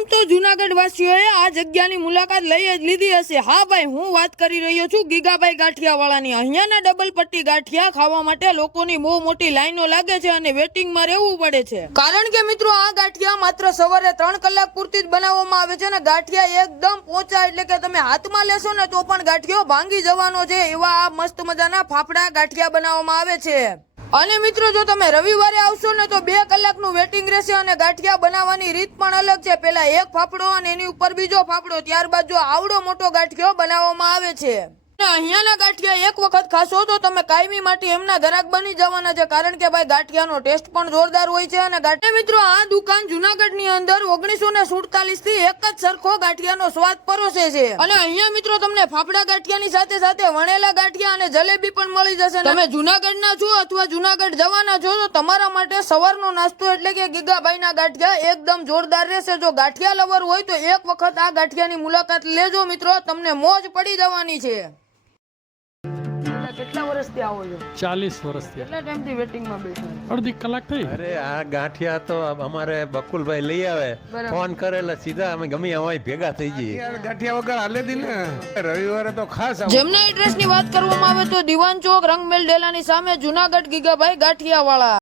આમ તો જૂનાગઢ વાસીઓએ આ જગ્યાની મુલાકાત લઈ જ લીધી હશે। હા ભાઈ, હું વાત કરી રહ્યો છું ગીગાભાઈ ગાંઠિયાવાળાની। અહીંયાના ડબલ પટ્ટી ગાંઠિયા ખાવા માટે લોકોની બહુ મોટી લાઈનો લાગે છે અને વેટિંગમાં રહેવું પડે છે, કારણ કે મિત્રો આ ગાંઠિયા માત્ર સવારે 3 કલાક પૂરતી જ બનાવવામાં આવે છે અને ગાંઠિયા એકદમ પોચા, એટલે કે તમે હાથમાં લેશો ને તો પણ ગાંઠિયો ભાંગી જવાનો છે એવા આ મસ્ત મજાના ફાફડા ગાંઠિયા બનાવવામાં આવે છે। અને મિત્રો જો તમે રવિવારે આવશો ને તો 2 કલાકનું વેટિંગ રહેશે અને ગાંઠિયા બનાવવાની રીત પણ અલગ છે। પહેલા એક ફાફડો અને એની ઉપર બીજો ફાફડો, ત્યારબાદ જો આવડો મોટો ગાંઠિયો બનાવવામાં આવે છે। અહીંયાના ગાંઠિયા એક વખત ખાશો તો તમે કાયમી માટે એમના ગ્રાહક બની જવાના છે, કારણ કે ભાઈ ગાંઠિયાનો ટેસ્ટ પણ જોરદાર હોય છે। અને ગાંઠિયા મિત્રો આ દુકાન જૂનાગઢની અંદર 1947 થી એક જ સરખો ગાંઠિયાનો સ્વાદ પરોસે છે। અને અહીંયા મિત્રો તમને ફાફડા ગાંઠિયાની સાથે સાથે વણેલા ગાંઠિયા અને જલેબી પણ મળી જશે। તમે જૂનાગઢના છો અથવા જૂનાગઢ જવાના છો તો તમારા માટે સવારનો નાસ્તો એટલે કે ગીગાભાઈના ગાંઠિયા એકદમ જોરદાર રહેશે। જો ગાંઠિયા લવર હોય તો એક વખત આ ગાંઠિયાની મુલાકાત લેજો મિત્રો, તમને મોજ પડી જવાની છે। કેટલા વર્ષથી આવો છો? 40 વર્ષથી। કેટલા ટાઈમથી વેટિંગમાં બેઠા? અડધી કલાક થઈ। અરે આ ગાંઠિયા તો અમારે બકુલભાઈ લઈ આવે, ફોન કરેલા સીધા અમે ગમે અમારી ભેગા થઈ જઈએ। ગાંઠિયા વગર હાલે દી ને રવિવારે તો ખાસ જેમના એડ્રેસની વાત કરવામાં આવે તો દીવાન ચોક રંગમેલ ડેલાની સામે જૂનાગઢ ગીગાભાઈ ગાંઠિયાવાળા।